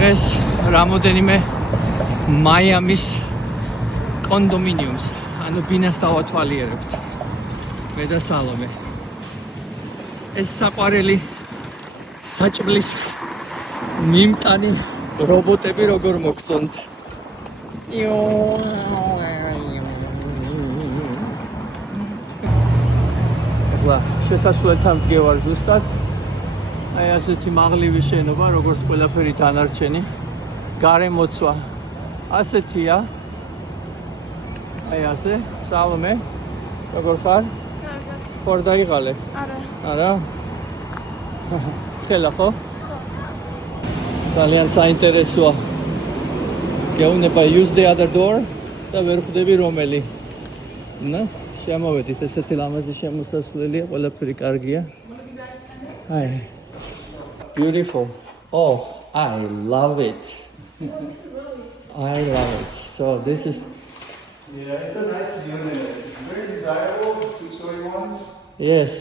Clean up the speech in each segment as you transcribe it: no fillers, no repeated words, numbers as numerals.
დღეს რამოდენიმე მაიამის კონდომინიუმს, ანუ ბინას დავათვალიერებთ. მე და სალომე. ეს საყვარელი საჭმლის მიმტანი რობოტები როგორ მოგწონთ. ეხლა შესასვლელთან ვდგევარ ზუსტად. აი ასეთი მაღლივი შენობა, როგორც ყველაფერი დანარჩენი. გარემოცვა ასეთია. აი ასე, სალომე, როგორ ხარ? ხარ დაიღალე? არა. ცხელა ხო? ძალიან საინტერესოა. გეუბნება use the other door და ვერ ხვდები რომელი. ნუ, შემოვედით, ესეთი ლამაზი შემოსასვლელია, ყველაფერი კარგია. აი. Beautiful. Oh, I love it. I love it. So this is yeah, it's a nice unit. Very desirable, two-story ones. Yes.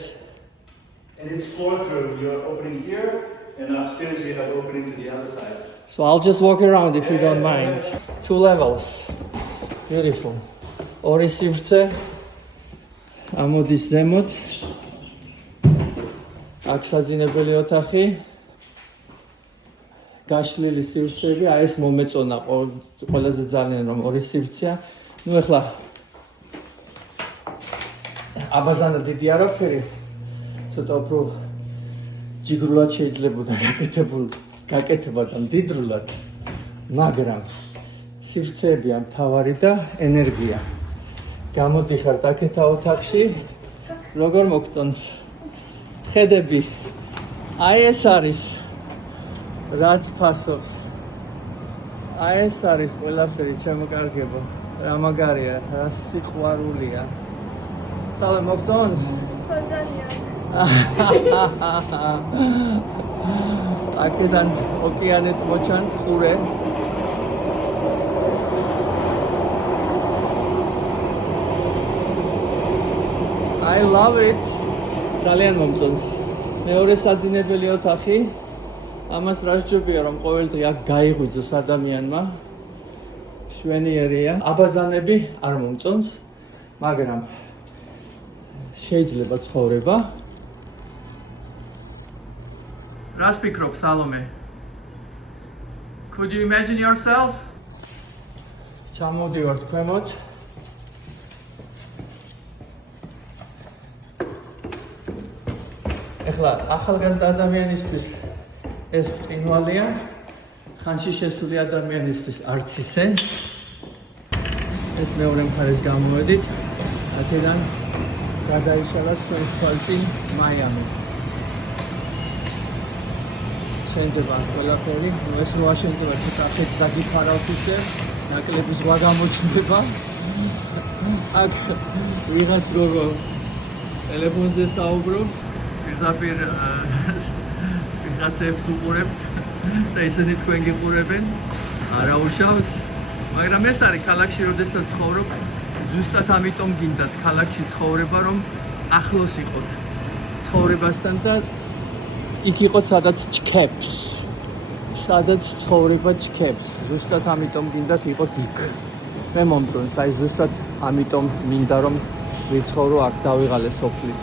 And it's floor through. You're opening here, and upstairs you have opening to the other side. So I'll just walk around if you don't mind. 2 levels. Beautiful. ორი სივრცე. ამოდის ზემოთ. აქ საძინებელი ოთახი. გაშლილი სივრცეები, აი ეს მომეწონა ყველაზე ძალიან რომ ორი სივრცეა. ნუ ეხლა აბაზანა დიდი არაფერი. ცოტა უფრო ჯიგრულად შეიძლებოდა გაკეთება და მდიდრულად. მაგრამ სივრცეებია მთავარი და ენერგია. გამოდიხართ აქეთა ოთახში. როგორ მოგწონს? ხედები. აი ეს არის რაც ფასობს. აი ეს არის ყველაფერი შემოკარგება. რა მაგარია, რა სიყვარულია. სალე მოგწონს? აქედან ოკეანეც მოჩანს ყურე. I love it. ძალიან მომწონს. მეორე საძინებელი ოთახი. ამას რა სჯობია რომ ყოველდღე აქ გაიღვიძოს ადამიანმა. შვენიერია. აბაზანები არ მომწონს, მაგრამ შეიძლება ცხოვრება. რას ფიქრობ, სალომე? Could you imagine yourself? ჩამოვდივართ ქვემოთ. ეხლა ახალგაზრდა ადამიანისთვის ეს წინვალია, ხანში შესული ადამიანისთვის არც ისე. ეს მეორე მხარეს გამოვედით. აქედან გადაიშალა ჩვენს თვალწინ მაიამი. შეიძლება ყველაფერი, ეს რო აშენდება ცოტა დაგიფარავთ ისე, ნაკლები ზღვა გამოჩნდება. აქ ვიღაც გოგო ტელეფონზე საუბრობს, პირდაპირ ვიღაცებს უყურებთ და ისინი თქვენ გიყურებენ, არა უშავს. მაგრამ ეს არის ქალაქში, როდესაც ცხოვრობ, ზუსტად ამიტომ გინდათ ქალაქში ცხოვრება, რომ ახლოს იყოთ ცხოვრებასთან და იქ იყოთ, სადაც ჩქეფს. სადაც ცხოვრება ჩქეფს. ზუსტად ამიტომ გინდათ იყოთ იქ. მე მომწონს, აი ზუსტად ამიტომ მინდა რომ ვიცხოვრო აქ დავიღალე სოფლით.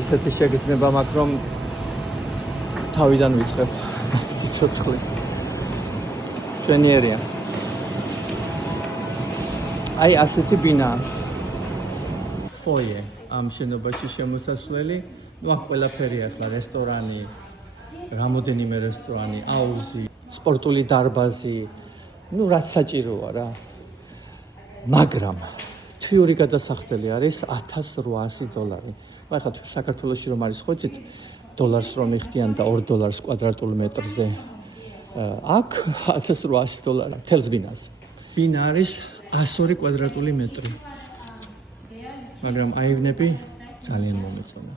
ისეთი შეგრძნება მაქვს, რომ თავიდან ვიწყებ სიცოცხლეს. შვენიერია. აი ასეთი ბინაა. ხოიე ამ შენობაში შემოსასვლელი. ნუ აქ ყველაფერია, ახლა რესტორანი, რამოდენიმე რესტორანი, აუზი, სპორტული დარბაზი, ნუ რაც საჭიროა რა. მაგრამ თვიური გადასახდელი არის $1800. ახლა საქართველოში რომ არის ხოჭით დოლარს რომ იხდიან და $2 კვადრატულ მეტრზე. აქ $1800 თელს ბინას. ბინა არის 102 კვადრატული მეტრი. მაგრამ აივნები ძალიან მომეწონა.